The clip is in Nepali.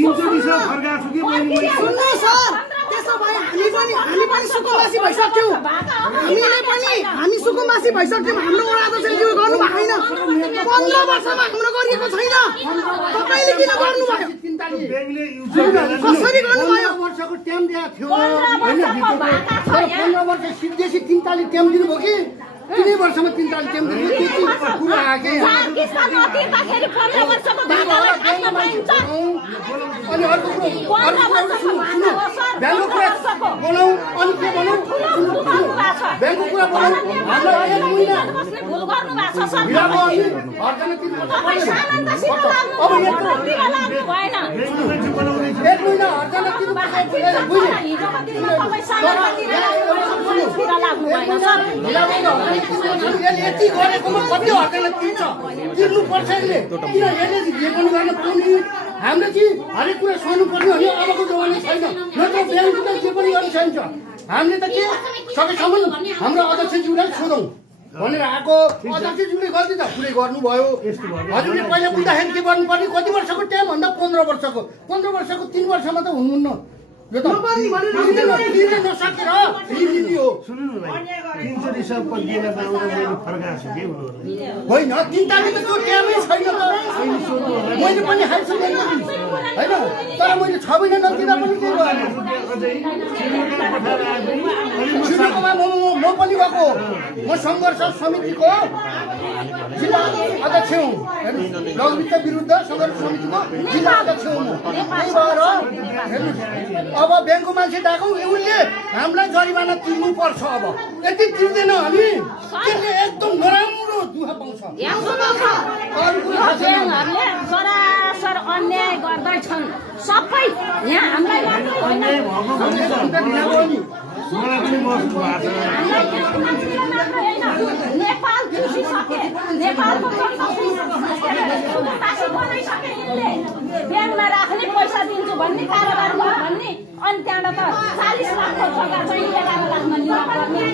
340 फर्का छु कि मैले सुन्नु सर त्यसो भए हामी पनि सुकुम्बासी भइसक्यौँ हामी सुकुम्बासी भइसक्यौँ हाम्रो वडा अध्यक्षले यो गर्नु भएको छैन 15 वर्षमा हाम्रो गरिएको छैन तपाईले किन गर्नुभयो ब्याङ्कले युज कसरी गर्नुभयो वर्षको टाइम दिएको थियो हैन 15 वर्ष सिद्धेसी 43 टाइम दिनुभयो कि 3 वर्षमा 43 टाइम दिनुभयो त्यति कुरा आके अनि अर्को कुरा ब्याङ्कको कुरा बोलाउँ अनि के भनौँ ब्याङ्कको कुरा बोलाउँ हामीलाई 1 महिना भिराको अनि अर्जना 3 वर्ष अब यत्रो 1 महिना अर्जना 3 यति गरेकोमा कति अर्जना तिर्नुपर्छ किन यसले जे पनि गर्न पाउने हामीले चाहिँ हरेक कुरा सहनुपर्ने भने अबको जमाना छैन नत्र ब्याङ्कले जे पनि गर्न सकिन्छ हामीले त के सकेसम्म हाम्रो अध्यक्षज्यूलाई सोधौँ भनेर आएको अध्यक्षज्यूले गर्दै त पुरै गर्नुभयो हजुरले पहिला बुझ्दाखेरि के गर्नुपर्ने कति वर्षको टाइम भन्दा 15 वर्षको 3 वर्षमा त हुनुहुन्न यो त दिन नसकेर लिने हो सुन्नु न भाइ 340 सम्पत्ति दिन पाउन मैले फर्का छु के भन्नु होइन तिनताले त त्यो टाइमै छैन त मैले पनि हाइसकेको हैन तर मैले 6 महिना नदिँदा पनि के भयो सुनेकोमा म पनि गएको म सङ्घर्ष समितिको जिल्ला अध्यक्ष हुँ लघुवित्त विरुद्ध सङ्घर्ष समितिको जिल्ला अध्यक्ष हुँ त्यही भएर अब ब्याङ्कको मान्छे डाकौँ उसले हामीलाई जरिवाना तिर्नुपर्छ अब यति तिर्दैन हामी त्यसले एकदम नराम्रो दुःख पाउँछ सरासर अन्याय गर्दैछन् सबै यहाँ हामीलाई मात्रै होइन मलाई पनि महसुस भएको छ नेपाल बिर्सिसके नेपालको ब्याङ्कमा राख्ने पैसा दिन्छु भन्ने कारोबार भन्ने अनि त्यहाँबाट त 40 लाखको जग्गा चाहिँ 11 लाखमा लिनु पर्ने